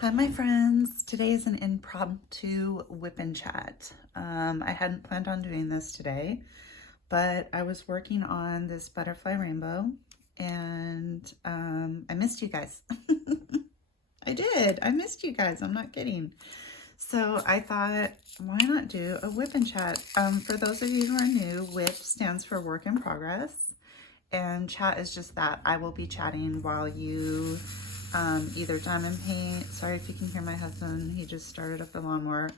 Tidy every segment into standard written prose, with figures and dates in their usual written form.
Hi, my friends. Today is an impromptu whip and chat. I hadn't planned on doing this today, but I was working on this butterfly rainbow and I missed you guys. I did. I missed you guys. I'm not kidding. So I thought, why not do a whip and chat? For those of you who are new, whip stands for work in progress, and chat is just that. I will be chatting while you either diamond paint. Sorry if you can hear my husband. He just started up the lawnmower.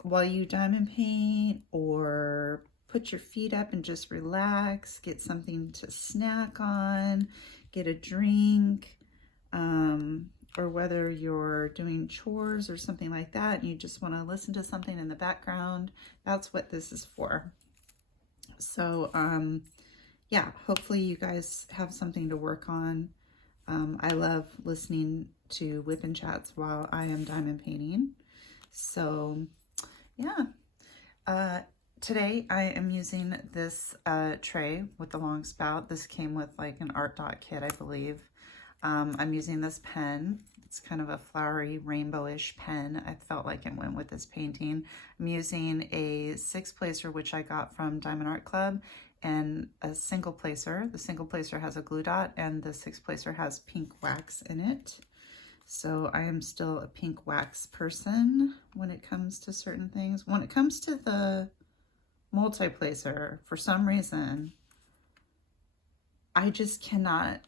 While you diamond paint or put your feet up and just relax, get something to snack on, get a drink, or whether you're doing chores or something like that and you just want to listen to something in the background, that's what this is for. So, yeah, hopefully you guys have something to work on. I love listening to whip and chats while I am diamond painting. So, yeah. Today I am using this tray with the long spout. This came with like an art dot kit, I believe. I'm using this pen. It's kind of a flowery rainbowish pen. I felt like it went with this painting. I'm using a 6-placer, which I got from Diamond Art Club, and a single placer. The single placer has a glue dot and the 6-placer has pink wax in it. So I am still a pink wax person when it comes to certain things. When it comes to the multi-placer, for some reason, I just cannot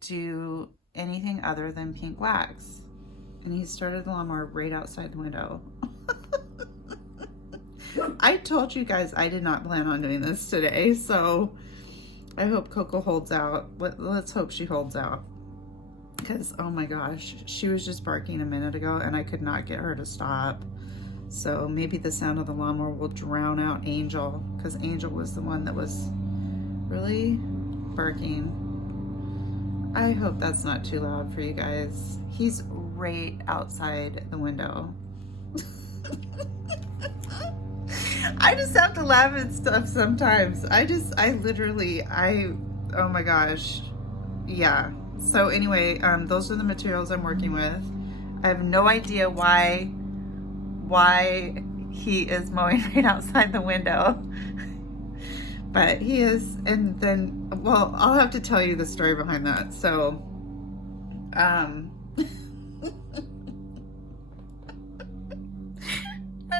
do anything other than pink wax. And he started the lawnmower right outside the window. I told you guys I did not plan on doing this today, so I hope Coco holds out. Let's hope she holds out. Because, oh my gosh, she was just barking a minute ago and I could not get her to stop. So maybe the sound of the lawnmower will drown out Angel, because Angel was the one that was really barking. I hope that's not too loud for you guys. He's right outside the window. I just have to laugh at stuff sometimes. Oh my gosh. Yeah. So anyway, those are the materials I'm working with. I have no idea why he is mowing right outside the window. But he is, and then, well, I'll have to tell you the story behind that. So, I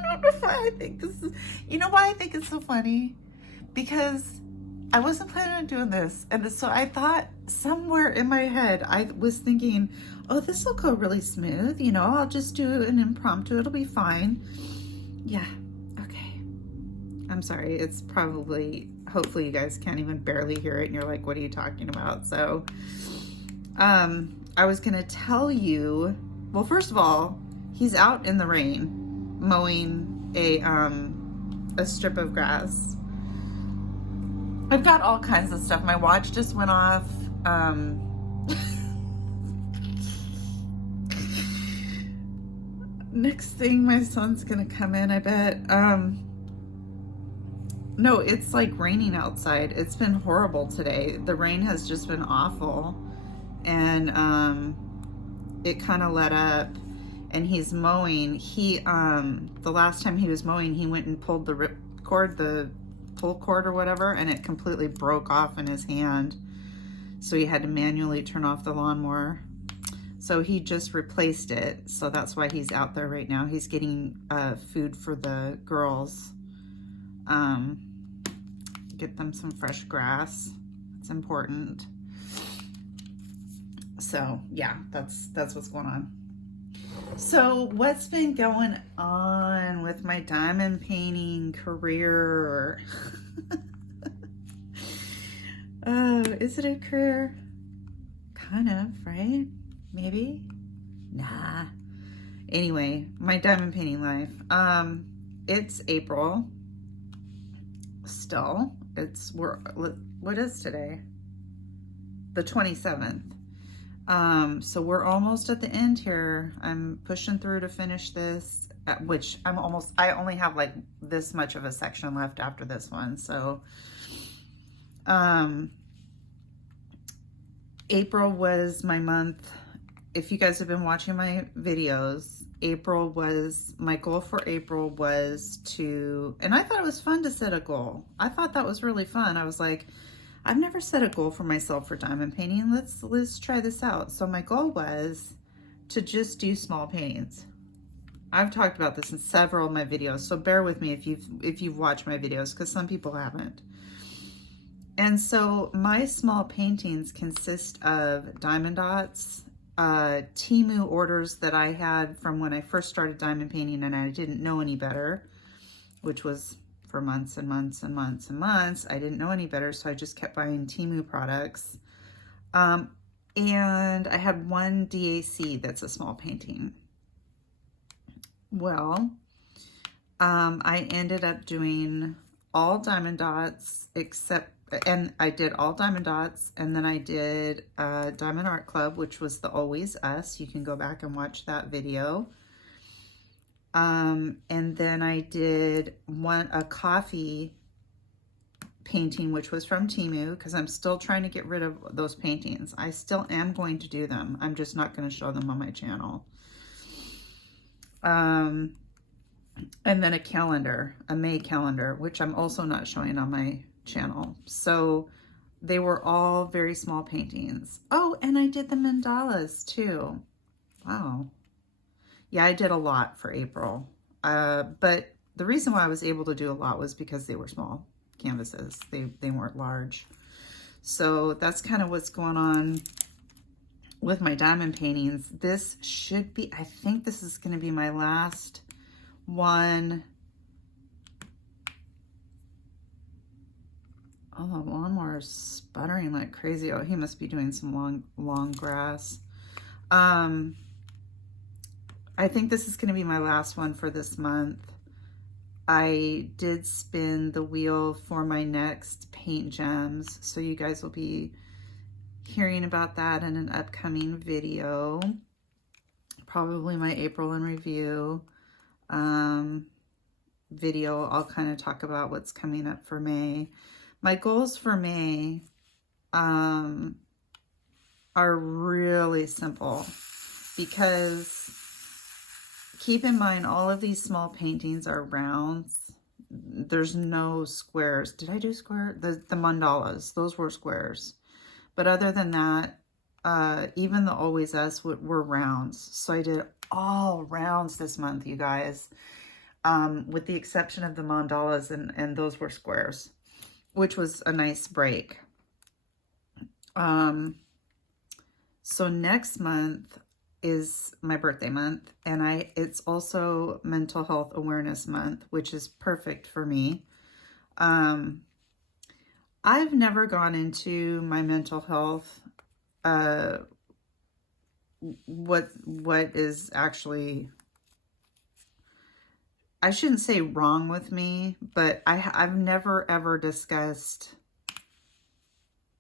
don't know why I think this is, you know why I think it's so funny? Because I wasn't planning on doing this. And so I thought somewhere in my head, I was thinking, oh, this will go really smooth. You know, I'll just do an impromptu. It'll be fine. Yeah. Okay. I'm sorry. It's probably, hopefully you guys can't even barely hear it. And you're like, what are you talking about? So, I was going to tell you, well, first of all, he's out in the rain mowing a strip of grass. I've got all kinds of stuff. My watch just went off. Next thing, my son's gonna come in, I bet. No, it's like raining outside. It's been horrible today. The rain has just been awful. And it kind of let up. And he's mowing. The last time he was mowing, he went and pulled the rip cord, the pull cord or whatever, and it completely broke off in his hand. So he had to manually turn off the lawnmower. So he just replaced it. So that's why he's out there right now. He's getting food for the girls. Get them some fresh grass. It's important. So yeah, that's what's going on. So what's been going on with my diamond painting career? Is it a career? Kind of, right? Maybe? Nah. Anyway, my diamond painting life. It's April. Still. What is today? The 27th. So we're almost at the end here. I'm pushing through to finish this, which I only have like this much of a section left after this one. So, April was my month if you guys have been watching my videos, my goal for April was to, and I thought it was fun to set a goal. I thought that was really fun. I was like, I've never set a goal for myself for diamond painting. Let's try this out. So my goal was to just do small paintings. I've talked about this in several of my videos, so bear with me if you've watched my videos, because some people haven't. And so my small paintings consist of diamond dots, Temu orders that I had from when I first started diamond painting and I didn't know any better, which was for months and months and months and months. I didn't know any better, so I just kept buying Temu products. And I had one DAC that's a small painting. Well, I ended up doing all diamond dots and I did all diamond dots, and then I did Diamond Art Club, which was the Always Us. You can go back and watch that video. And then I did a coffee painting, which was from Temu, because I'm still trying to get rid of those paintings. I still am going to do them. I'm just not going to show them on my channel. And then a calendar, a May calendar, which I'm also not showing on my channel. So they were all very small paintings. Oh, and I did the mandalas too. Wow. Yeah, I did a lot for April. But the reason why I was able to do a lot was because they were small canvases. They weren't large. So that's kind of what's going on with my diamond paintings. This should be, I think this is going to be my last one. Oh, the lawnmower is sputtering like crazy. Oh, he must be doing some long grass. I think this is going to be my last one for this month. I did spin the wheel for my next paint gems, so you guys will be hearing about that in an upcoming video. Probably my April in review video. I'll kind of talk about what's coming up for May. My goals for May are really simple, because keep in mind all of these small paintings are rounds. There's no squares. Did I do square? The mandalas, those were squares. But other than that, even the Always Us were rounds. So I did all rounds this month, you guys, with the exception of the mandalas, and those were squares, which was a nice break. So next month is my birthday month, and it's also Mental Health Awareness Month, which is perfect for me. I've never gone into my mental health, what is actually, I shouldn't say wrong with me, but I've never ever discussed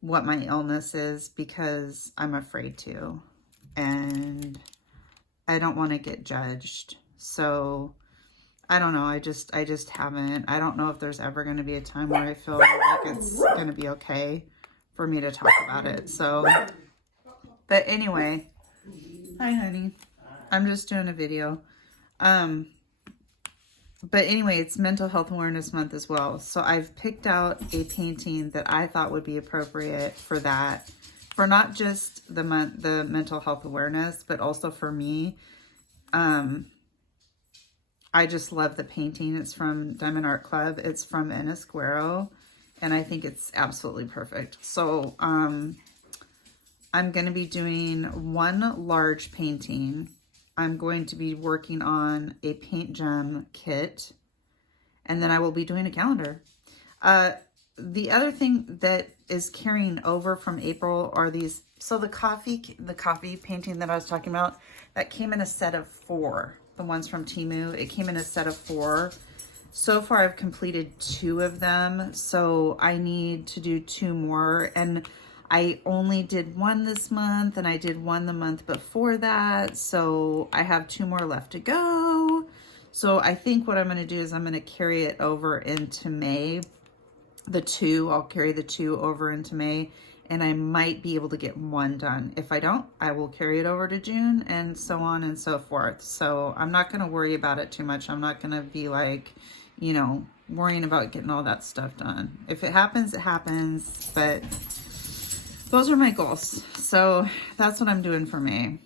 what my illness is, because I'm afraid to, and I don't want to get judged. So I don't know. I just haven't. I don't know if there's ever going to be a time where I feel like it's going to be okay for me to talk about it. So, but anyway, hi honey. I'm just doing a video. But anyway, it's Mental Health Awareness Month as well. So I've picked out a painting that I thought would be appropriate for that, for not just the mental health awareness, but also for me. I just love the painting. It's from Diamond Art Club. It's from Ennisquero, and I think it's absolutely perfect. So I'm going to be doing one large painting. I'm going to be working on a paint gem kit, and then I will be doing a calendar. The other thing that is carrying over from April are these. So the coffee painting that I was talking about, that came in a set of 4. The ones from Temu, it came in a set of 4. So far I've completed 2 of them, so I need to do 2 more, and I only did 1 this month, and I did 1 the month before that, so I have 2 more left to go. So I think what I'm going to do is I'm going to carry it over into May. I'll carry the 2 over into May, and I might be able to get one done. If I don't, I will carry it over to June, and so on and so forth. So I'm not going to worry about it too much. I'm not going to be like, you know, worrying about getting all that stuff done. If it happens, it happens, but those are my goals. So that's what I'm doing for May,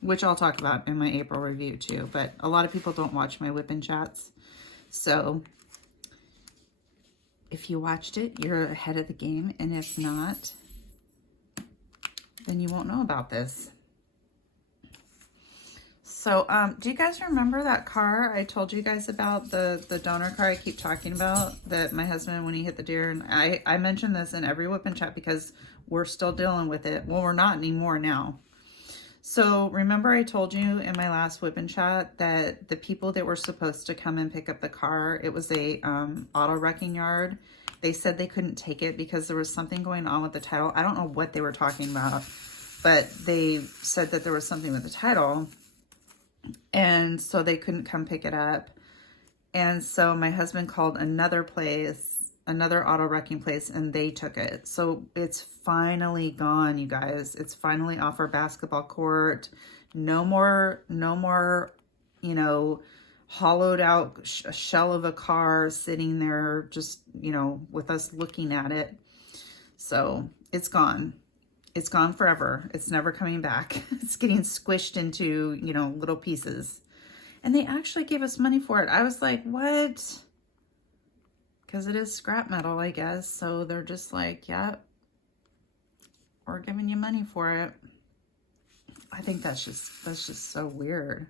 which I'll talk about in my April review too. But a lot of people don't watch my WIP and Chats. So if you watched it, you're ahead of the game. And if not, then you won't know about this. So, do you guys remember that car I told you guys about, the donor car I keep talking about, that my husband, when he hit the deer, and I mentioned this in every WIP and Chat because we're still dealing with it. Well, we're not anymore now. So remember I told you in my last WIP and Chat that the people that were supposed to come and pick up the car, it was a auto wrecking yard. They said they couldn't take it because there was something going on with the title. I don't know what they were talking about, but they said that there was something with the title. And so they couldn't come pick it up. And so my husband called another place, another auto wrecking place, and they took it. So it's finally gone, you guys. It's finally off our basketball court. No more, you know, hollowed out shell of a car sitting there just, you know, with us looking at it. So it's gone. It's gone forever. It's never coming back. It's getting squished into, you know, little pieces. And they actually gave us money for it. I was like, what? Because it is scrap metal, I guess. So they're just like, yep, we're giving you money for it. I think that's just so weird.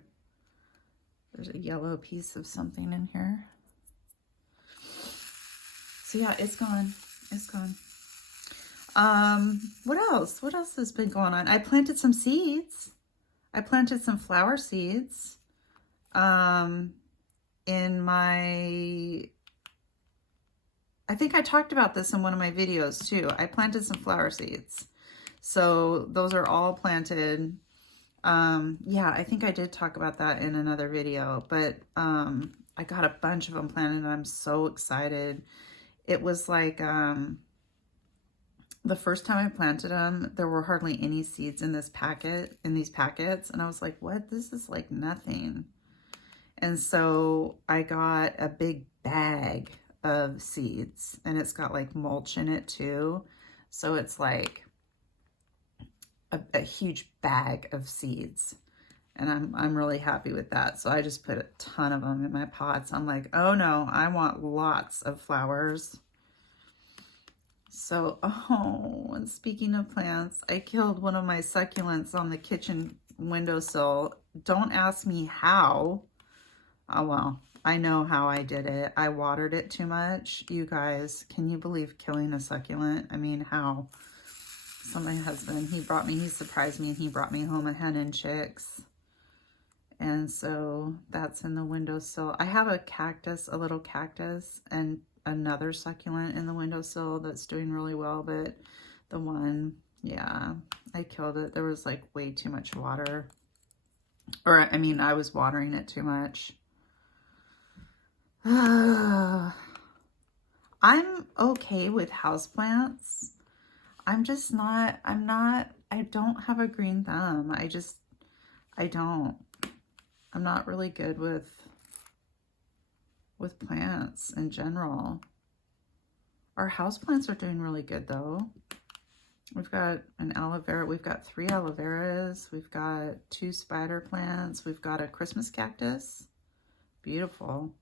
There's a yellow piece of something in here. So yeah, it's gone. It's gone. What else? What else has been going on? I planted some seeds. I planted some flower seeds. In my, I think I talked about this in one of my videos too. I planted some flower seeds. So those are all planted. Yeah, I think I did talk about that in another video, but, I got a bunch of them planted and I'm so excited. It was like, the first time I planted them, there were hardly any seeds in this packet, in these packets. And I was like, what? This is like nothing. And so I got a big bag of seeds, and it's got like mulch in it too. So it's like a huge bag of seeds. And I'm really happy with that. So I just put a ton of them in my pots. I'm like, oh no, I want lots of flowers. So, oh, and speaking of plants, I killed one of my succulents on the kitchen windowsill. Don't ask me how. Oh, well, I know how I did it. I watered it too much. You guys, can you believe killing a succulent? I mean, how? So my husband, he surprised me and he brought me home a hen and chicks. And so that's in the windowsill. I have a cactus, a little cactus, and another succulent in the windowsill that's doing really well, but the one, yeah, I killed it. There was like way too much water. Or, I mean, I was watering it too much. I'm okay with houseplants. I'm just not, I don't have a green thumb. I don't. I'm not really good with plants in general. Our houseplants are doing really good though. We've got an aloe vera. We've got 3 aloe veras. We've got 2 spider plants. We've got a Christmas cactus. Beautiful.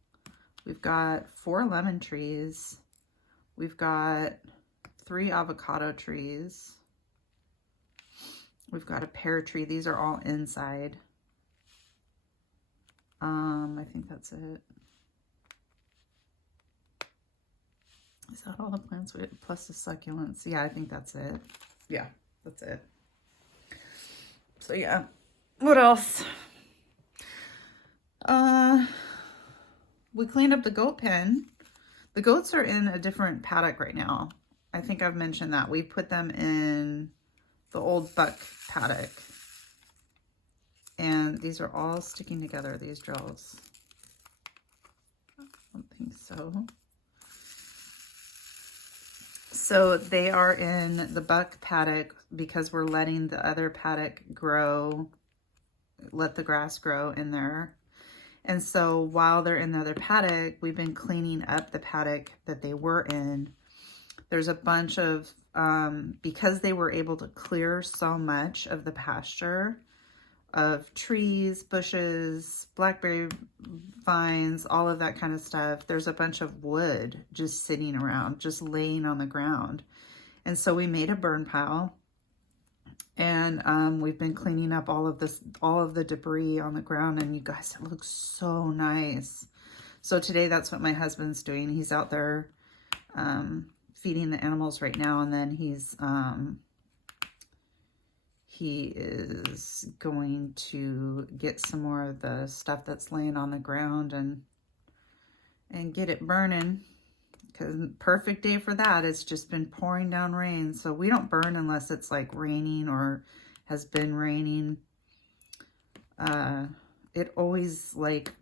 We've got 4 lemon trees. We've got 3 avocado trees. We've got a pear tree. These are all inside. I think that's it. Is that all the plants plus the succulents? Yeah, I think that's it. Yeah, that's it. So yeah, what else? We cleaned up the goat pen. The goats are in a different paddock right now. I think I've mentioned that. We put them in the old buck paddock. And these are all sticking together, these drills. I don't think so. So they are in the buck paddock because we're letting the other paddock grow, let the grass grow in there. And so while they're in the other paddock, we've been cleaning up the paddock that they were in. There's a bunch of, because they were able to clear so much of the pasture of trees, bushes, blackberry vines, all of that kind of stuff, there's a bunch of wood just sitting around, just laying on the ground. And so we made a burn pile, and we've been cleaning up all of this, all of the debris on the ground, and you guys, it looks so nice. So today that's what my husband's doing. He's out there feeding the animals right now, and then he is going to get some more of the stuff that's laying on the ground and get it burning, because perfect day for that. It's just been pouring down rain, so we don't burn unless it's like raining or has been raining. It always like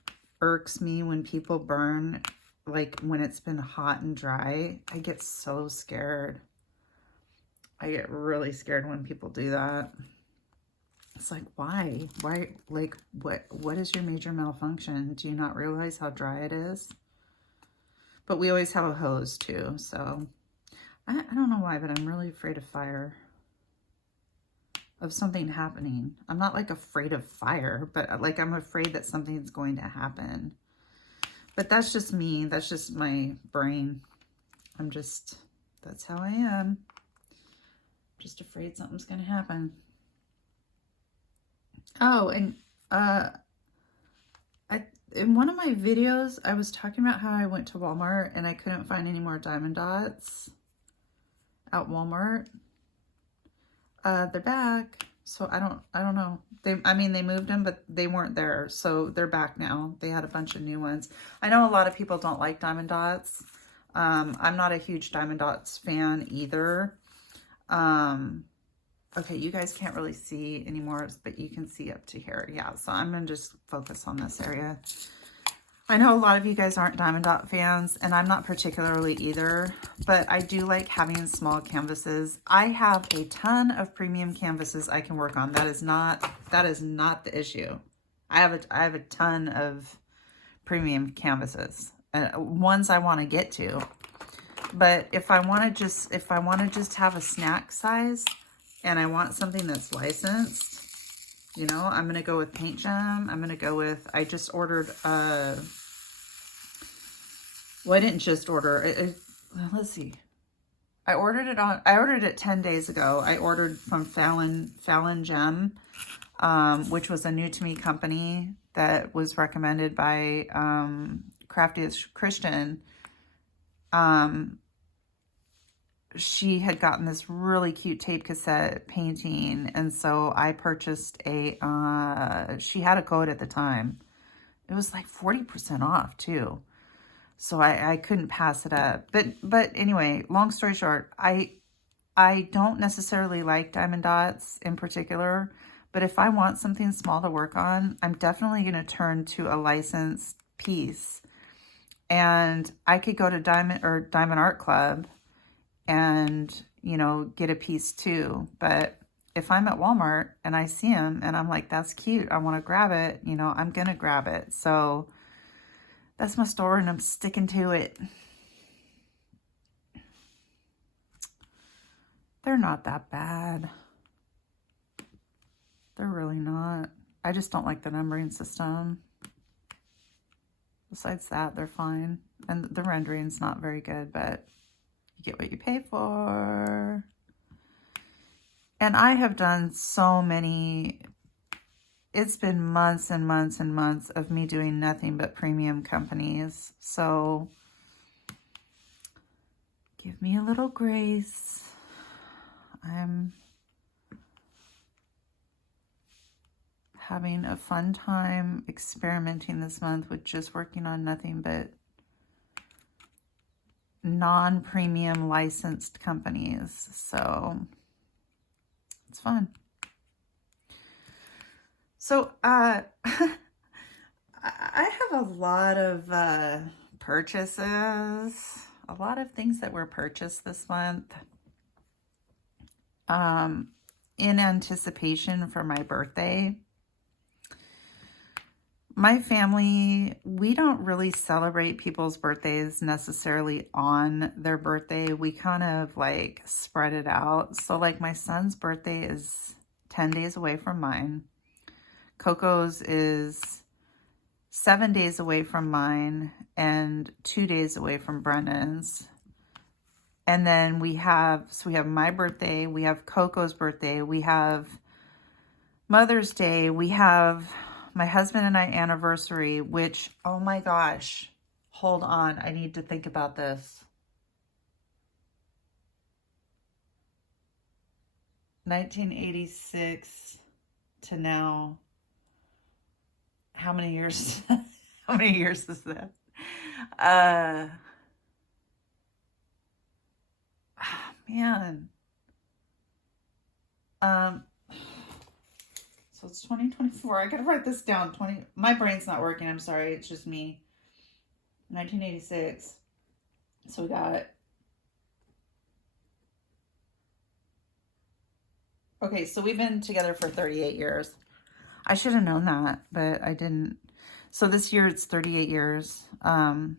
irks me when people burn, like when it's been hot and dry. I get so scared. I get really scared when people do that. It's like, why? Why, like, what is your major malfunction? Do you not realize how dry it is? But we always have a hose too, so I don't know why, but I'm really afraid of fire, of something happening. I'm not like afraid of fire, but like I'm afraid that something's going to happen. But that's just me. That's just my brain. That's how I am. Just afraid something's going to happen. Oh, and in one of my videos, I was talking about how I went to Walmart and I couldn't find any more diamond dots at Walmart. They're back. So I don't know. I mean, they moved them, but they weren't there. So they're back now. They had a bunch of new ones. I know a lot of people don't like diamond dots. I'm not a huge diamond dots fan either. Okay, you guys can't really see anymore, but you can see up to here. Yeah, so I'm going to just focus on this area. I know a lot of you guys aren't diamond dot fans, and I'm not particularly either, but I do like having small canvases. I have a ton of premium canvases I can work on. That is not the issue. I have a ton of premium canvases, ones I want to get to. But if I want to just have a snack size, and I want something that's licensed, you know, I'm going to go with Paint Gem. I'm going to go with, I just ordered, well, I didn't just order, let's see. I ordered it 10 days ago. I ordered from Fallon Gem, which was a new to me company that was recommended by Craftiest Christian. She had gotten this really cute tape cassette painting, and so I purchased she had a code at the time. It was like 40% off too. So I couldn't pass it up. But anyway, long story short, I don't necessarily like diamond dots in particular, but if I want something small to work on, I'm definitely going to turn to a licensed piece. And I could go to Diamond Art Club and, you know, get a piece too. But if I'm at Walmart and I see them and I'm like, that's cute, I want to grab it, you know, I'm going to grab it. So that's my store, and I'm sticking to it. They're not that bad. They're really not. I just don't like the numbering system. Besides that, they're fine. And the rendering's not very good, but you get what you pay for. And I have done so many, it's been months and months and months of me doing nothing but premium companies. So give me a little grace. I'm having a fun time experimenting this month with just working on nothing but non-premium licensed companies. So it's fun. So I have a lot of purchases. a lot of things that were purchased this month in anticipation for my birthday. My family, we don't really celebrate people's birthdays necessarily on their birthday. We kind of like spread it out. So like my son's birthday is 10 days away from mine. Coco's is 7 days away from mine and 2 days away from Brendan's. And then we have my birthday, we have Coco's birthday, we have Mother's Day, we have my husband and I anniversary, which, oh my gosh, hold on, I need to think about this. 1986 to now. How many years? How many years is that? Man. So it's 2024. I gotta write this down. My brain's not working. I'm sorry. It's just me. 1986. So we got. Okay, so we've been together for 38 years. I should have known that, but I didn't. So this year it's 38 years that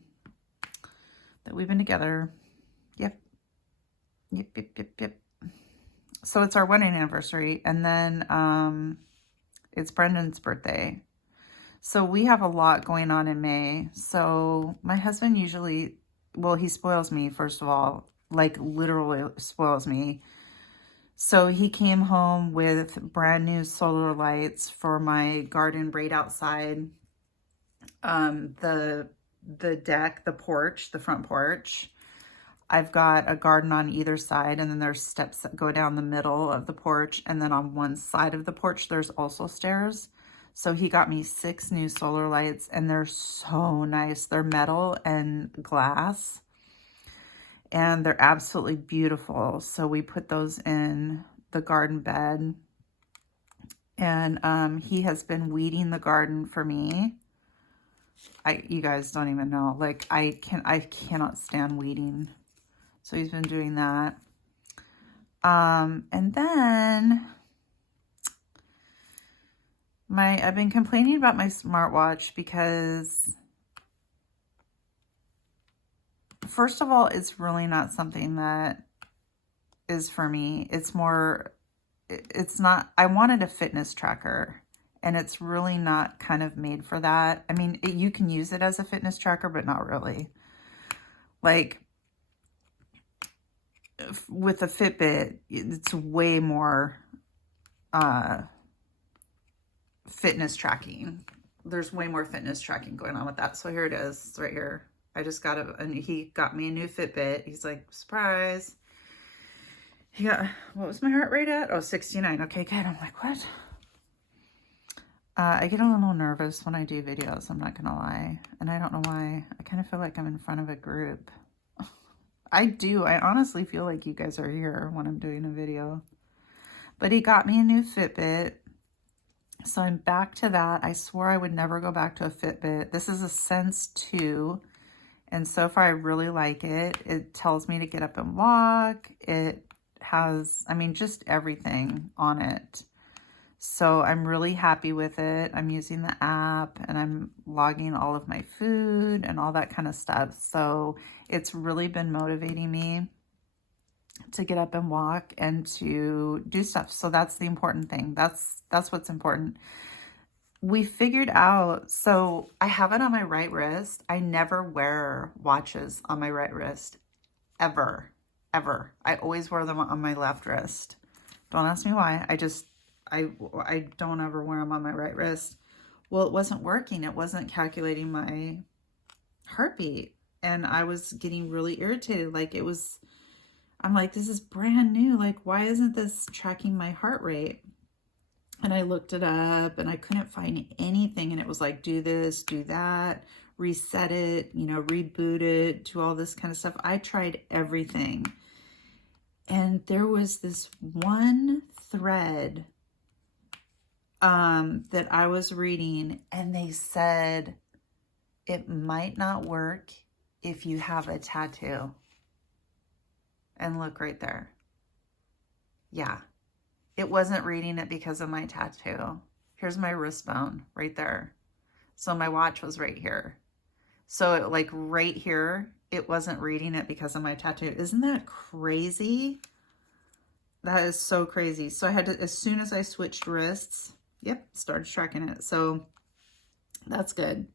we've been together. Yep. So it's our wedding anniversary, and then it's Brendan's birthday. So we have a lot going on in May. So my husband usually, well, he spoils me, first of all, like literally spoils me. So he came home with brand new solar lights for my garden right outside the deck, the porch, the front porch. I've got a garden on either side, and then there's steps that go down the middle of the porch, and then on one side of the porch there's also stairs. So he got me 6 new solar lights, and they're so nice. They're metal and glass, and they're absolutely beautiful. So we put those in the garden bed, and he has been weeding the garden for me. You guys don't even know, like I cannot stand weeding. So he's been doing that. And then I've been complaining about my smartwatch because, first of all, it's really not something that is for me. It's not, I wanted a fitness tracker, and it's really not kind of made for that. I mean, you can use it as a fitness tracker, but not really. Like, with a Fitbit, it's way more fitness tracking. There's way more fitness tracking going on with that. So here it is. It's right here. I just got it, and he got me a new Fitbit. He's like, surprise. He got, what was my heart rate at? Oh, 69. Okay, good. I'm like, what? I get a little nervous when I do videos, I'm not gonna lie. And I don't know why. I kind of feel like I'm in front of a group. I do. I honestly feel like you guys are here when I'm doing a video. But he got me a new Fitbit. So I'm back to that. I swore I would never go back to a Fitbit. This is a Sense 2. And so far I really like it. It tells me to get up and walk. It has, I mean, just everything on it. So I'm really happy with it. I'm using the app, and I'm logging all of my food and all that kind of stuff. So it's really been motivating me to get up and walk and to do stuff. So that's the important thing. That's what's important. We figured out, so I have it on my right wrist. I never wear watches on my right wrist, ever. I always wear them on my left wrist. Don't ask me why. I don't ever wear them on my right wrist. Well, it wasn't working. It wasn't calculating my heartbeat. And I was getting really irritated. Like, I'm like, this is brand new. Like, why isn't this tracking my heart rate? And I looked it up, and I couldn't find anything. And it was like, do this, do that, reset it, reboot it, do all this kind of stuff. I tried everything. And there was this one thread that I was reading, and they said it might not work if you have a tattoo. And look right there. Yeah, it wasn't reading it because of my tattoo. Here's my wrist bone right there. So my watch was right here. So it, like right here, it wasn't reading it because of my tattoo. Isn't that crazy? That is so crazy. So I had to, as soon as I switched wrists, yep, started tracking it. So that's good.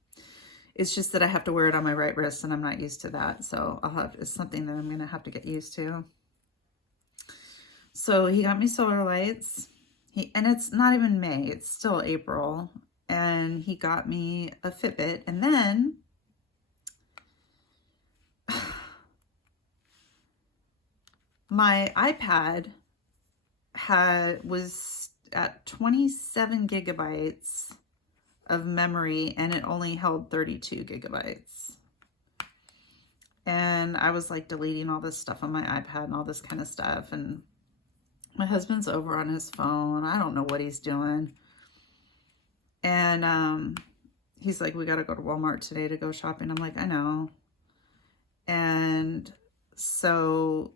It's just that I have to wear it on my right wrist and I'm not used to that. So it's something that I'm going to have to get used to. So he got me solar lights. And it's not even May, it's still April. And he got me a Fitbit. And then my iPad was at 27 gigabytes of memory and it only held 32 gigabytes. And I was like deleting all this stuff on my iPad and all this kind of stuff. And my husband's over on his phone. I don't know what he's doing. And he's like, we got to go to Walmart today to go shopping. I'm like, I know. And so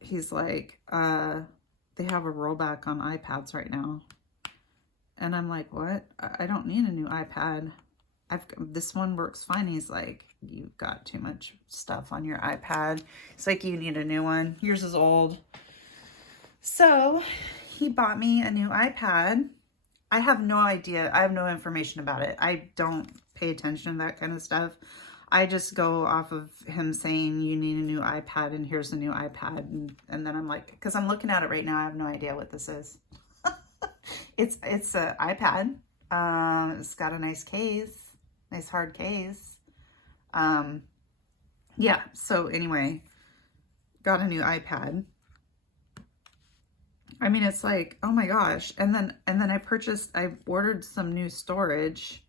he's like, they have a rollback on iPads right now. And I'm like, what? I don't need a new iPad. This one works fine. He's like, you've got too much stuff on your iPad. It's like, you need a new one. Yours is old. So he bought me a new iPad. I have no idea. I have no information about it. I don't pay attention to that kind of stuff. I just go off of him saying, you need a new iPad and here's a new iPad. And then I'm like, because I'm looking at it right now, I have no idea what this is. It's an iPad. It's got a nice case, nice hard case. Yeah, so anyway, got a new iPad. I mean, it's like, oh my gosh. And then I ordered some new storage,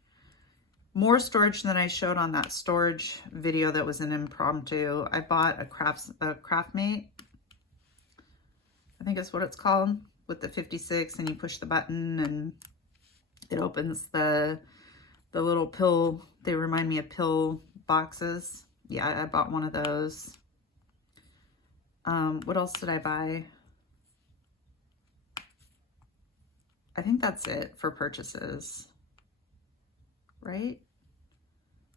more storage than I showed on that storage video that was an impromptu. I bought a Craftmate, I think is what it's called, with the 56, and you push the button and it opens the little pill. They remind me of pill boxes. Yeah, I bought one of those. What else did I buy? I think that's it for purchases, right?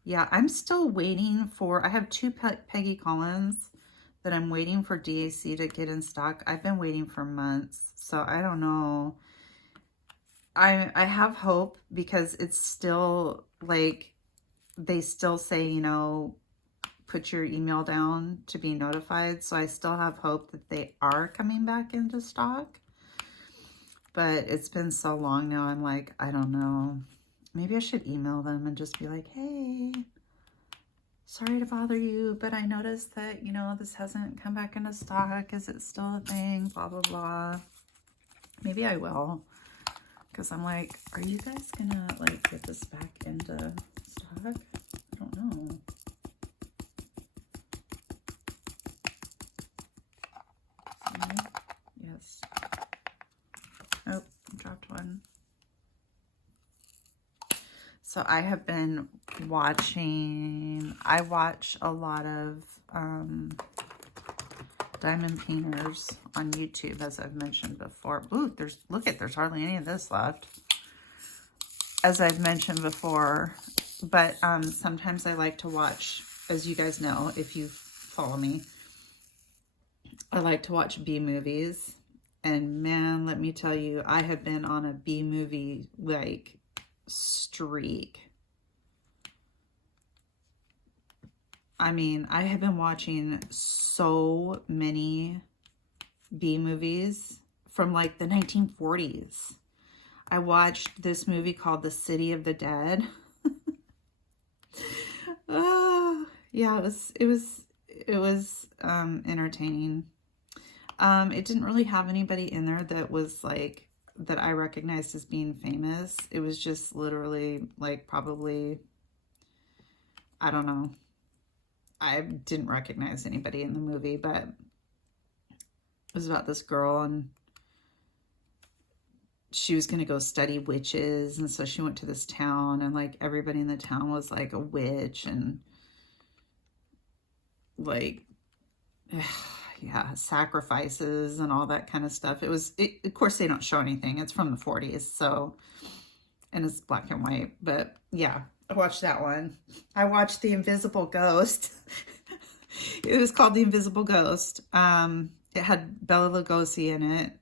Yeah, I'm still waiting for, I have two Peggy Collins that I'm waiting for DAC to get in stock. I've been waiting for months, so I don't know. I have hope because it's still like, they still say, you know, put your email down to be notified. So I still have hope that they are coming back into stock. But it's been so long now, I'm like, I don't know. Maybe I should email them and just be like, hey, sorry to bother you, but I noticed that, you know, this hasn't come back into stock. Is it still a thing? Blah, blah, blah. Maybe I will. Because I'm like, are you guys gonna like get this back into stock? I don't know. Yes. Oh, dropped one. So I have been watching, I watch a lot of diamond painters on YouTube, as I've mentioned before. Ooh, there's hardly any of this left, as I've mentioned before. But sometimes I like to watch, as you guys know, if you follow me, I like to watch B movies. And man, let me tell you, I have been on a B movie like streak. I mean, I have been watching so many B movies from like the 1940s. I watched this movie called The City of the Dead. Yeah, it was entertaining. It didn't really have anybody in there that was like, that I recognized as being famous. It was just literally like probably, I don't know. I didn't recognize anybody in the movie, but it was about this girl and she was going to go study witches. And so she went to this town and like everybody in the town was like a witch. And like, yeah, sacrifices and all that kind of stuff. Of course, they don't show anything. It's from the 40s, so, and it's black and white. But yeah, I watched that one. I watched The Invisible Ghost. It was called The Invisible Ghost. It had Bela Lugosi in it.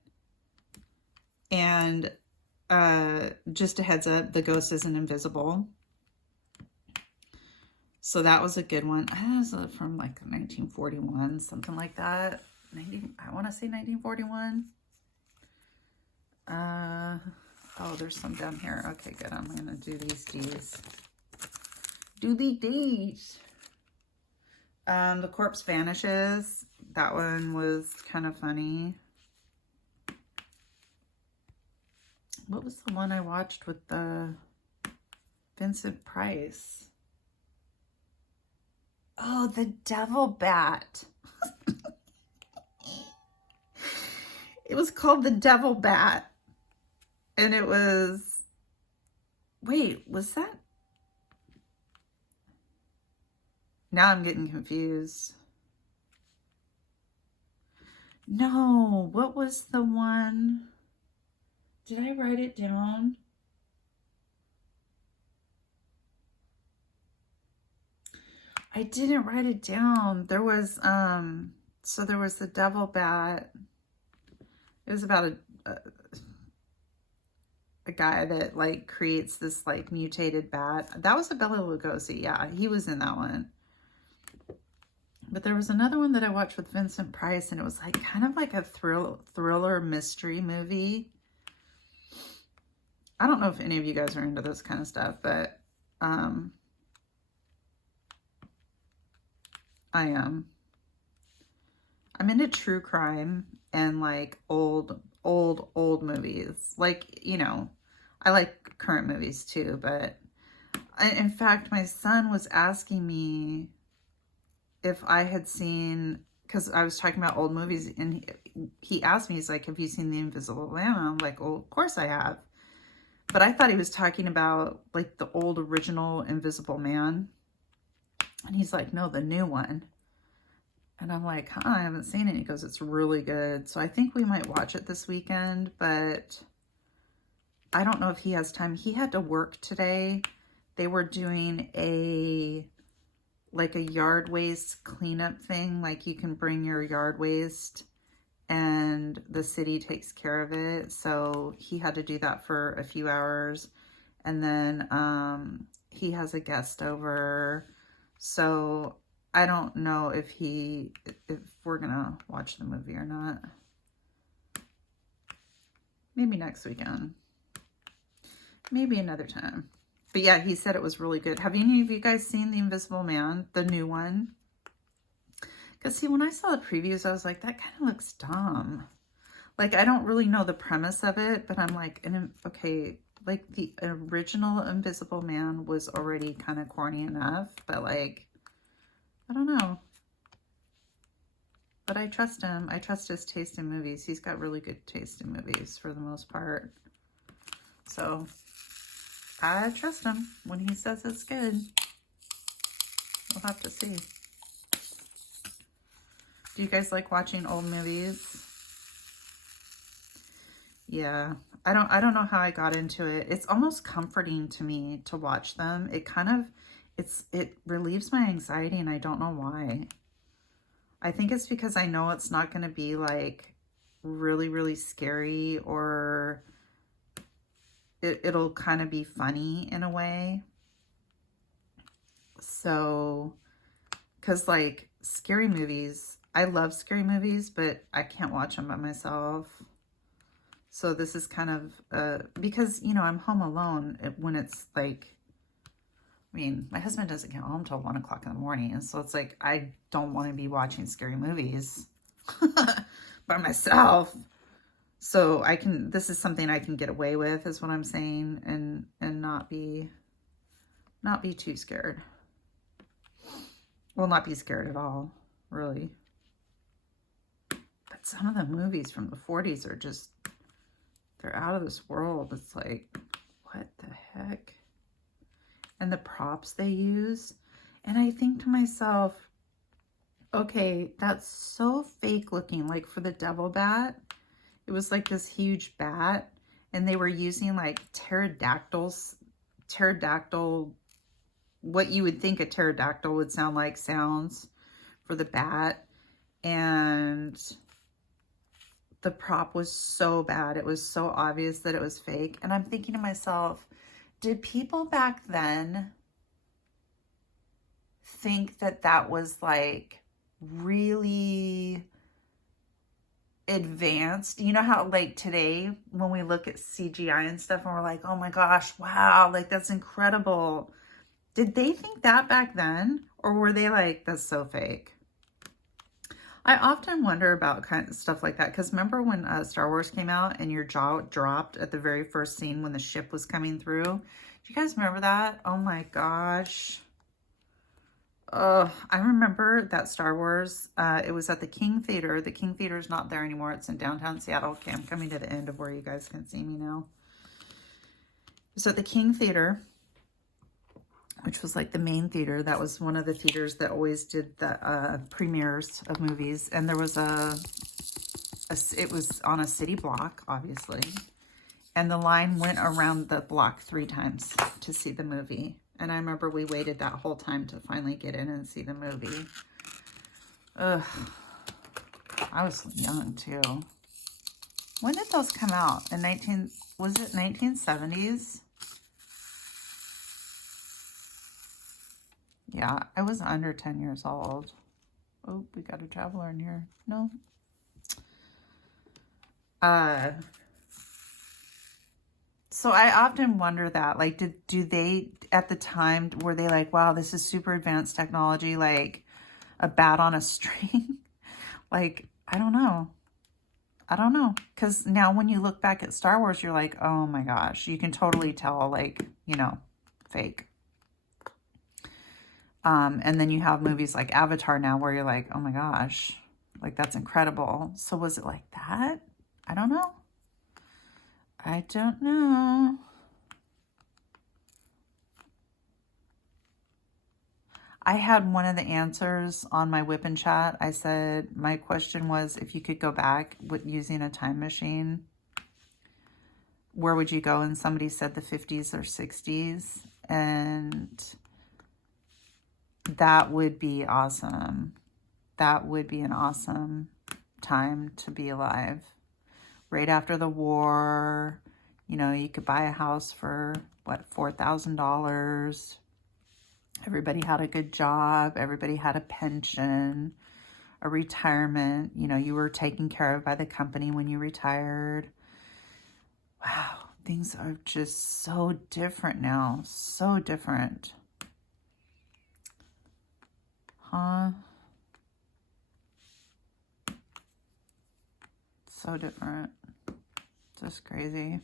And just a heads up, the ghost isn't invisible. So that was a good one. It was from like 1941, something like that. I want to say 1941. Oh, there's some down here. Okay, good. I'm going to do these D's. Do the D's. The Corpse Vanishes. That one was kind of funny. What was the one I watched with the Vincent Price? Oh, The Devil Bat. It was called The Devil Bat. And it was, wait, was that? Now I'm getting confused. No, what was the one? Did I write it down? I didn't write it down. There was, so there was The Devil Bat. It was about a guy that like creates this like mutated bat. That was a Bela Lugosi. Yeah, he was in that one. But there was another one that I watched with Vincent Price, and it was like kind of like a thriller mystery movie. I don't know if any of you guys are into this kind of stuff, but I am. I'm into true crime and like old movies. Like, you know, I like current movies too, but in fact, my son was asking me if I had seen, because I was talking about old movies, and he asked me, he's like, have you seen The Invisible Man? And I'm like, well, of course I have. But I thought he was talking about like the old original Invisible Man. And he's like, no, the new one. And I'm like, huh, I haven't seen it. He goes, it's really good. So I think we might watch it this weekend, but I don't know if he has time. He had to work today. They were doing like a yard waste cleanup thing. Like you can bring your yard waste and the city takes care of it. So he had to do that for a few hours. And then he has a guest over. So I don't know if we're gonna watch the movie or not. Maybe next weekend. Maybe another time. But yeah, he said it was really good. Have any of you guys seen The Invisible Man, the new one? Because see, when I saw the previews, I was like, that kind of looks dumb. Like, I don't really know the premise of it, but I'm like, okay, like the original Invisible Man was already kind of corny enough, but like, I don't know. But I trust him. I trust his taste in movies. He's got really good taste in movies for the most part. So I trust him when he says it's good. We'll have to see. Do you guys like watching old movies? Yeah. I don't know how I got into it. It's almost comforting to me to watch them. It kind of, it relieves my anxiety, and I don't know why. I think it's because I know it's not going to be like really, really scary, or it'll kind of be funny in a way. So, because like scary movies, I love scary movies, but I can't watch them by myself. So this is kind of, because, you know, I'm home alone when it's like, I mean, my husband doesn't get home till 1 o'clock in the morning. And so it's like, I don't want to be watching scary movies by myself. So this is something I can get away with, is what I'm saying, and not be too scared. Well, not be scared at all, really. But some of the movies from the 40s are just, they're out of this world. It's like, what the heck? And the props they use. And I think to myself, Okay, that's so fake looking. Like for the devil bat, it was like this huge bat, and they were using like pterodactyl, what you would think a pterodactyl would sound like sounds for the bat. And the prop was so bad. It was so obvious that it was fake. And I'm thinking to myself, did people back then think that that was like really advanced? You know how like today when we look at CGI and stuff and we're like, oh my gosh, wow, like that's incredible. Did they think that back then? Or were they like, that's so fake? I often wonder about kind of stuff like that, because remember when Star Wars came out and your jaw dropped at the very first scene when the ship was coming through? Do you guys remember that? Oh my gosh. Oh, I remember that Star Wars. It was at the King Theater. The King Theater is not there anymore. It's in downtown Seattle. Okay, I'm coming to the end of where you guys can see me now. So at the King Theater, which was like the main theater, that was one of the theaters that always did the premieres of movies. And there was it was on a city block, obviously. And the line went around the block 3 times to see the movie. And I remember we waited that whole time to finally get in and see the movie. Ugh. I was young too. When did those come out? Was it 1970s? Yeah, I was under 10 years old. Oh, we got a traveler in here. No. So I often wonder that, like, do they, at the time, were they like, wow, this is super advanced technology, like a bat on a string? Like, I don't know. I don't know. Because now when you look back at Star Wars, you're like, oh my gosh, you can totally tell, like, you know, fake. And then you have movies like Avatar now where you're like, oh my gosh, like that's incredible. So was it like that? I don't know. I don't know. I had one of the answers on my WIP and Chat. I said, my question was, if you could go back with using a time machine, where would you go? And somebody said the 50s or 60s. And that would be awesome. That would be an awesome time to be alive. Right after the war, you know, you could buy a house for, what, $4,000. Everybody had a good job. Everybody had a pension, a retirement. You know, you were taken care of by the company when you retired. Wow, things are just so different now. So different. Huh? So different. Just crazy.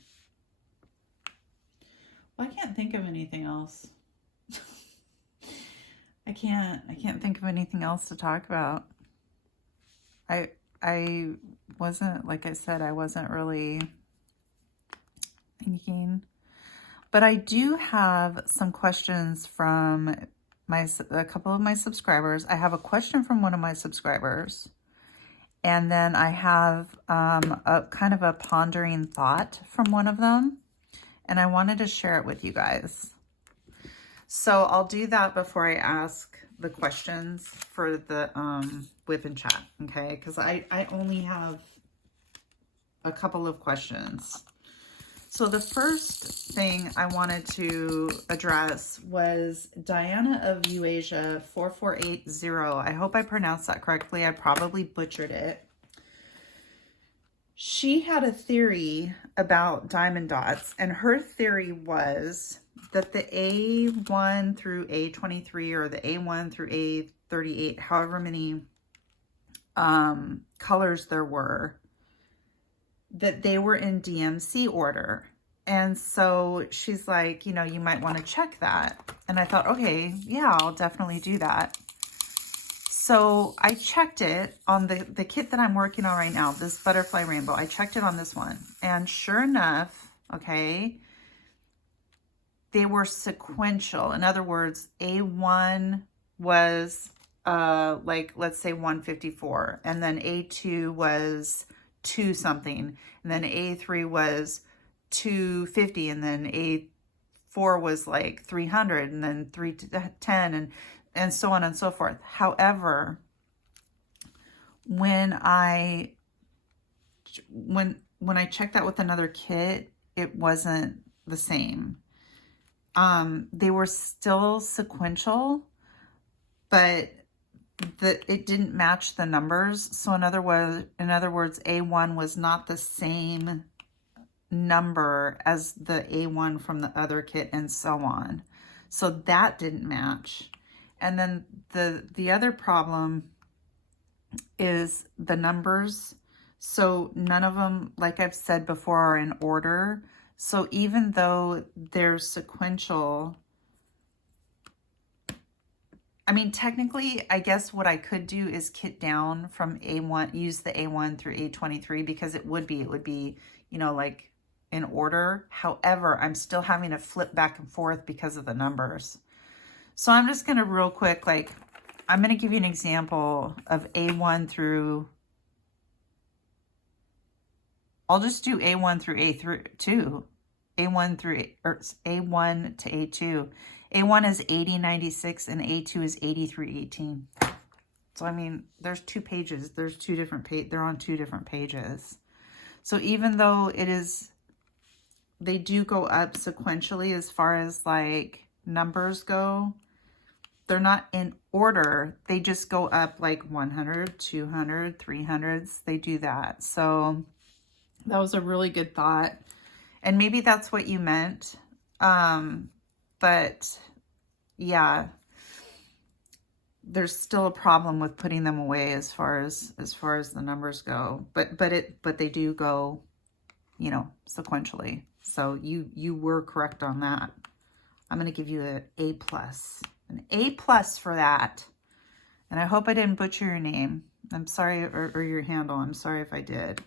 Well, I can't think of anything else. I can't think of anything else to talk about. I wasn't, like I said, I wasn't really thinking. But I do have some questions from a couple of my subscribers. I have a question from one of my subscribers. And then I have a kind of a pondering thought from one of them. And I wanted to share it with you guys. So I'll do that before I ask the questions for the WIP and Chat, okay? Because I only have a couple of questions. So the first thing I wanted to address was Diana of Eurasia 4480. I hope I pronounced that correctly. I probably butchered it. She had a theory about diamond dots, and her theory was that the A1 through A23 or the A1 through A38, however many colors there were, that they were in DMC order. And so she's like, you know, you might want to check that. And I thought, okay, yeah, I'll definitely do that. So I checked it on the kit that I'm working on right now, this butterfly rainbow. I checked it on this one. And sure enough, okay, they were sequential. In other words, A1 was like, let's say 154, and then A2 was 2 something, and then A3 was 250, and then A4 was like 300, and then 310, and so on and so forth. However, when I checked that with another kit, it wasn't the same. They were still sequential, but it didn't match the numbers. So in other words, A1 was not the same number as the A1 from the other kit, and so on. So that didn't match. And then the other problem is the numbers. So none of them, like I've said before, are in order. So even though they're sequential, I mean, technically, I guess what I could do is kit down from A1, use the A1 through A23, because it would be, you know, like in order. However, I'm still having to flip back and forth because of the numbers. So I'm just going to real quick, like, I'm going to give you an example of A1 through, I'll just do A1 through A2, A1 to A2. A1 is 8096 and A2 is 8318. So, I mean, there's 2 pages. There's 2 different they're on 2 different pages. So even though they do go up sequentially as far as like numbers go, they're not in order. They just go up like 100, 200, 300s. They do that. So that was a really good thought. And maybe that's what you meant. But yeah, there's still a problem with putting them away as far as the numbers go. But they do go, you know, sequentially. So you were correct on that. I'm going to give you an A+. An A+ for that. And I hope I didn't butcher your name. I'm sorry, or your handle. I'm sorry if I did.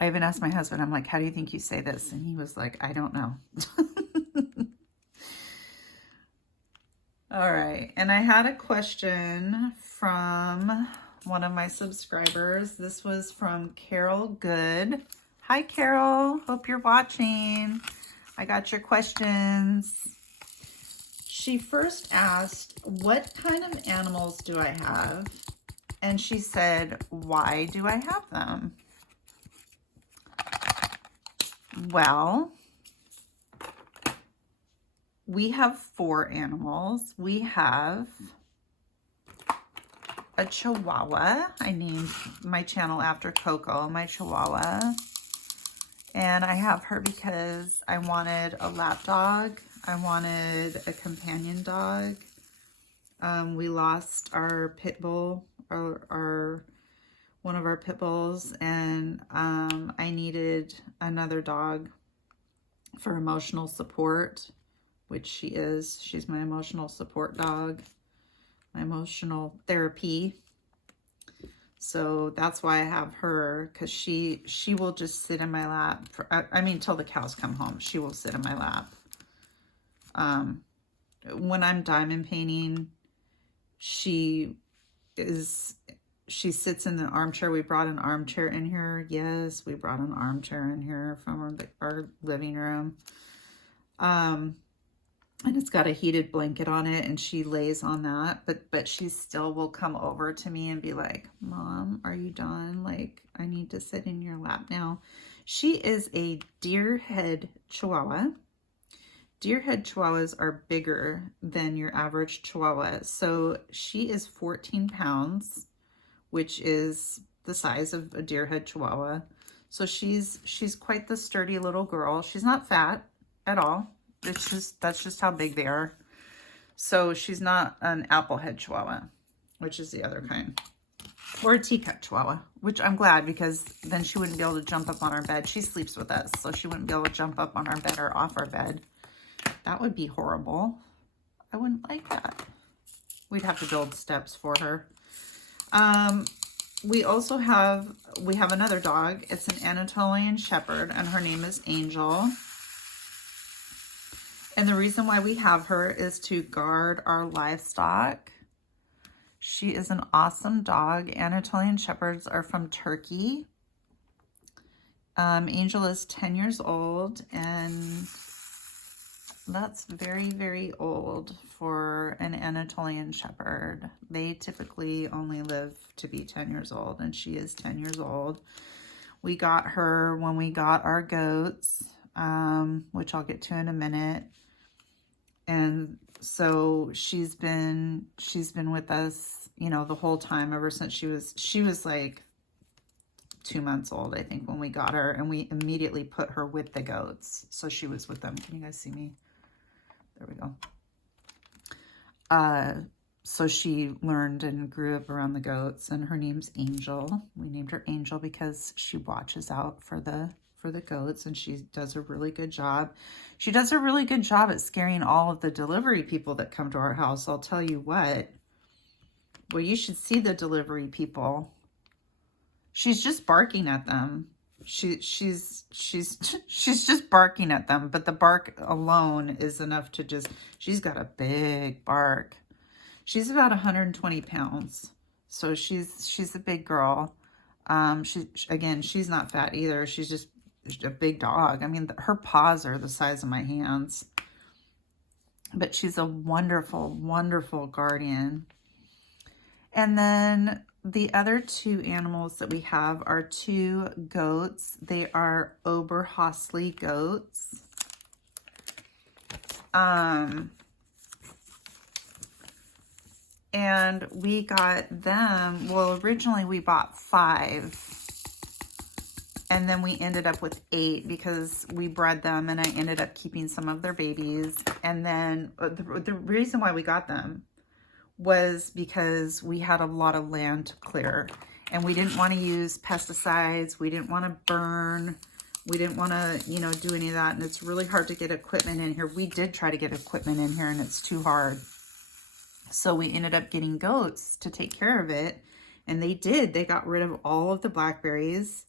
I even asked my husband, I'm like, how do you think you say this? And he was like, I don't know. All right. And I had a question from one of my subscribers. This was from Carol Good. Hi, Carol. Hope you're watching. I got your questions. She first asked, what kind of animals do I have? And she said, why do I have them? Well, we have 4 animals. We have a Chihuahua. I named my channel after Coco, my Chihuahua. And I have her because I wanted a lap dog. I wanted a companion dog. We lost our pit bull, one of our pit bulls, and I needed another dog for emotional support, which she is. She's my emotional support dog, my emotional therapy. So that's why I have her, because she will just sit in my lap for, I mean, till the cows come home. She will sit in my lap. When I'm diamond painting, she sits in the armchair. We brought an armchair in here. Yes, we brought an armchair in here from our living room. And it's got a heated blanket on it, and she lays on that, but she still will come over to me and be like, Mom, are you done? Like, I need to sit in your lap now. She is a deer head Chihuahua. Deer head Chihuahuas are bigger than your average Chihuahua. So she is 14 pounds, which is the size of a deer head Chihuahua. So she's quite the sturdy little girl. She's not fat at all. That's just how big they are. So she's not an applehead Chihuahua, which is the other kind. Or a teacup Chihuahua, which I'm glad, because then she wouldn't be able to jump up on our bed. She sleeps with us, so she wouldn't be able to jump up on our bed or off our bed. That would be horrible. I wouldn't like that. We'd have to build steps for her. We have another dog. It's an Anatolian Shepherd, and her name is Angel. And the reason why we have her is to guard our livestock. She is an awesome dog. Anatolian Shepherds are from Turkey. Angel is 10 years old, and that's very, very old for an Anatolian Shepherd. They typically only live to be 10 years old, and she is 10 years old. We got her when we got our goats, which I'll get to in a minute. And so she's been with us, you know, the whole time ever since she was like 2 months old, I think, when we got her, and we immediately put her with the goats. So she was with them. Can you guys see me? There we go. So she learned and grew up around the goats, and her name's Angel. We named her Angel because she watches out for the goats, and she does a really good job. She does a really good job at scaring all of the delivery people that come to our house. I'll tell you what. Well, you should see the delivery people. She's just barking at them. She's just barking at them, but the bark alone is enough to just, she's got a big bark. She's about 120 pounds. So she's a big girl. Again, she's not fat either. She's just a big dog. I mean, her paws are the size of my hands. But she's a wonderful, wonderful guardian. And then the other two animals that we have are two goats. They are Oberhasli goats. And we got them, well, originally we bought 5. And then we ended up with 8 because we bred them, and I ended up keeping some of their babies. And then the reason why we got them was because we had a lot of land to clear, and we didn't want to use pesticides. We didn't want to burn. We didn't want to, you know, do any of that. And it's really hard to get equipment in here. We did try to get equipment in here, and it's too hard. So we ended up getting goats to take care of it. And they did. They got rid of all of the blackberries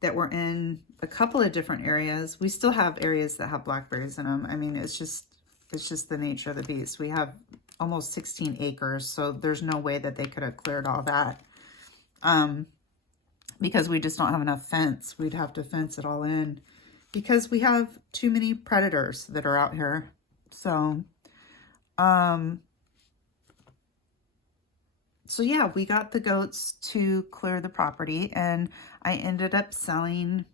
that were in a couple of different areas. We still have areas that have blackberries in them. I mean, it's just the nature of the beast. We have almost 16 acres, so there's no way that they could have cleared all that. Because we just don't have enough fence. We'd have to fence it all in because we have too many predators that are out here. So, so yeah, we got the goats to clear the property, and I ended up selling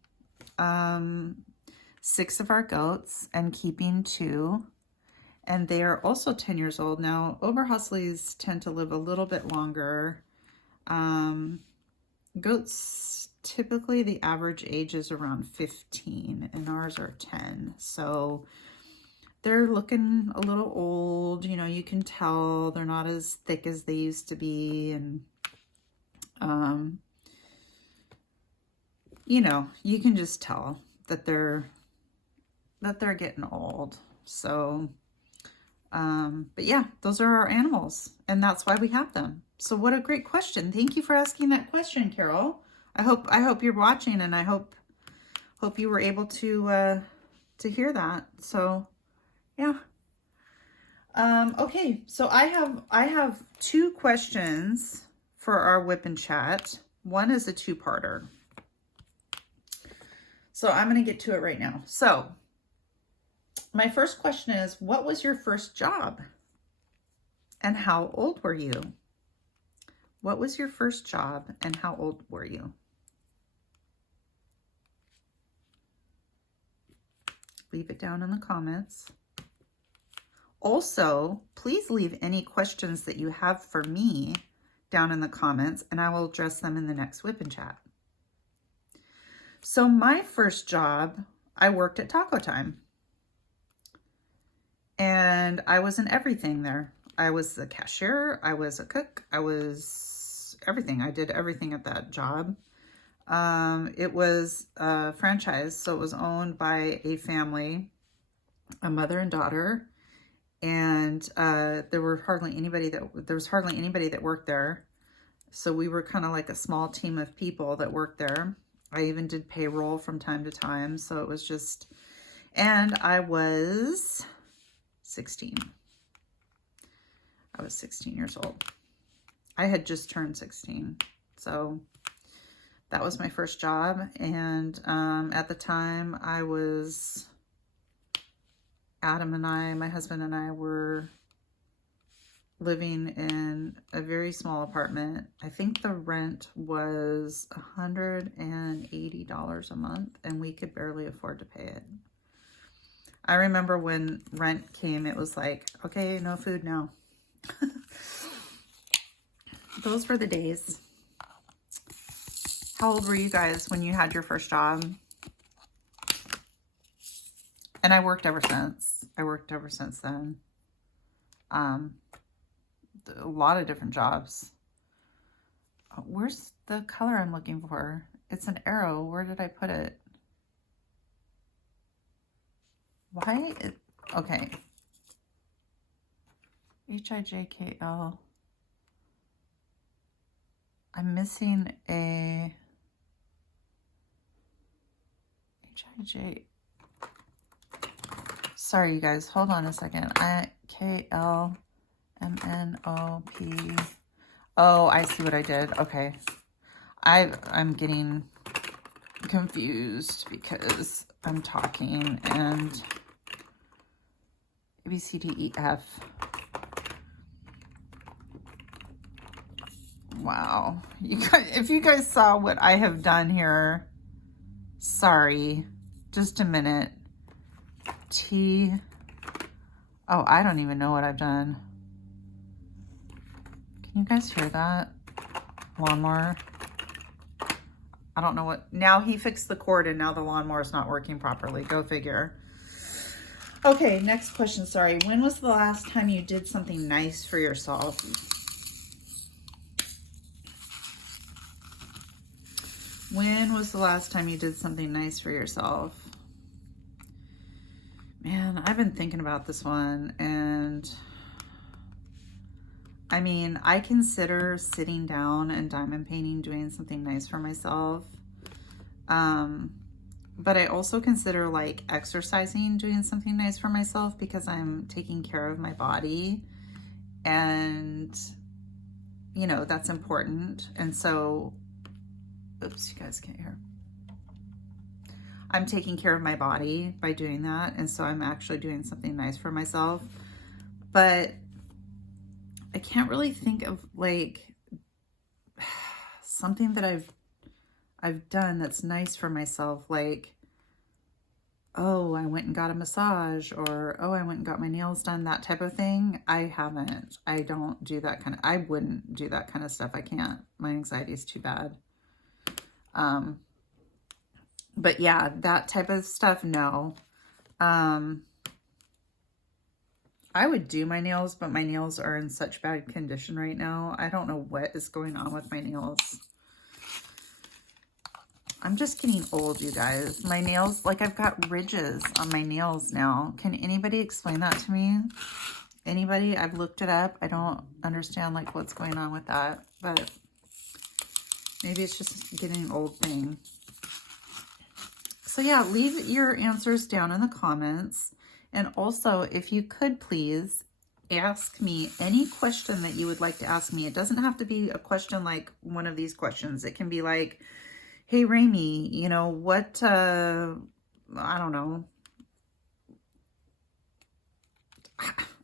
6 of our goats and keeping 2. And they are also 10 years old. Now, Oberhaslis tend to live a little bit longer. Goats, typically the average age is around 15, and ours are 10. So they're looking a little old. You know, you can tell they're not as thick as they used to be. And, you know, you can just tell that they're getting old. So, but yeah, those are our animals, and that's why we have them. So what a great question. Thank you for asking that question, Carol. I hope you're watching, and I hope you were able to hear that. So yeah. Okay, so I have 2 questions for our WIP and Chat. One is a 2-parter. So I'm going to get to it right now. So my first question is, what was your first job? And how old were you? What was your first job, and how old were you? Leave it down in the comments. Also, please leave any questions that you have for me down in the comments, and I will address them in the next WIP and Chat. So my first job, I worked at Taco Time. And I was in everything there. I was the cashier, I was a cook, I was everything. I did everything at that job. It was a franchise, so it was owned by a family, a mother and daughter, and there was hardly anybody that worked there. So we were kind of like a small team of people that worked there. I even did payroll from time to time, so it was just, and I was 16. I was 16 years old. I had just turned 16. So that was my first job. And at the time Adam and I, my husband and I were living in a very small apartment. I think the rent was $180 a month, and we could barely afford to pay it. I remember when rent came, it was like, okay, no food now. Those were the days. How old were you guys when you had your first job? And I worked ever since. I worked ever since then. A lot of different jobs. Where's the color I'm looking for? It's an arrow. Where did I put it? Why? Okay. HIJKL. I'm missing a HIJ. Sorry, you guys. Hold on a second. KLMNOP. Oh, I see what I did. Okay. I'm getting confused because I'm talking and A, B, C, D, E, F. Wow. You guys, if you guys saw what I have done here, sorry. Just a minute. T. Oh, I don't even know what I've done. Can you guys hear that? Lawnmower. I don't know what. Now he fixed the cord and now the lawnmower is not working properly. Go figure. Okay, next question. Sorry. When was the last time you did something nice for yourself? When was the last time you did something nice for yourself? Man, I've been thinking about this one, and I mean, I consider sitting down and diamond painting doing something nice for myself. But I also consider like exercising doing something nice for myself because I'm taking care of my body, and you know, that's important. And so, oops, you guys can't hear. I'm taking care of my body by doing that. And so I'm actually doing something nice for myself. But I can't really think of like something that I've done that's nice for myself. Like, oh, I went and got a massage, or, oh, I went and got my nails done, that type of thing. I haven't. I don't do that kind of, I wouldn't do that kind of stuff. I can't. My anxiety is too bad. But yeah, that type of stuff, no. I would do my nails, but my nails are in such bad condition right now. I don't know what is going on with my nails. I'm just getting old, you guys. My nails, like I've got ridges on my nails now. Can anybody explain that to me? Anybody? I've looked it up. I don't understand like what's going on with that, but maybe it's just getting an old thing. So yeah, leave your answers down in the comments. And also, if you could please ask me any question that you would like to ask me. It doesn't have to be a question like one of these questions. It can be like, hey, Raimi, you know, what, I don't know.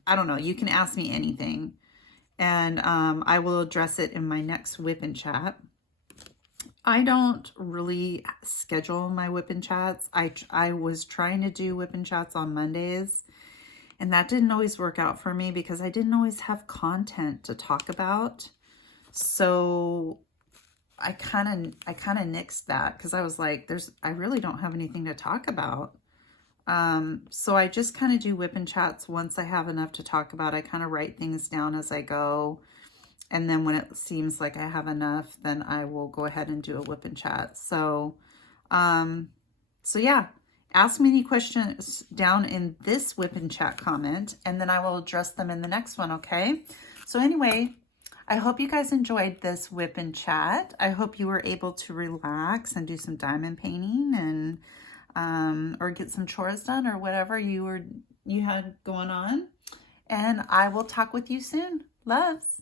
I don't know. You can ask me anything. And I will address it in my next WIP and Chat. I don't really schedule my WIP and Chats. I was trying to do WIP and Chats on Mondays, and that didn't always work out for me because I didn't always have content to talk about. So I kind of nixed that because I was like, I really don't have anything to talk about. So I just kind of do WIP and Chats once I have enough to talk about. I kind of write things down as I go. And then when it seems like I have enough, then I will go ahead and do a WIP and Chat. So, so yeah, ask me any questions down in this WIP and Chat comment, and then I will address them in the next one, okay? So anyway, I hope you guys enjoyed this WIP and Chat. I hope you were able to relax and do some diamond painting and, or get some chores done or whatever you had going on. And I will talk with you soon. Loves.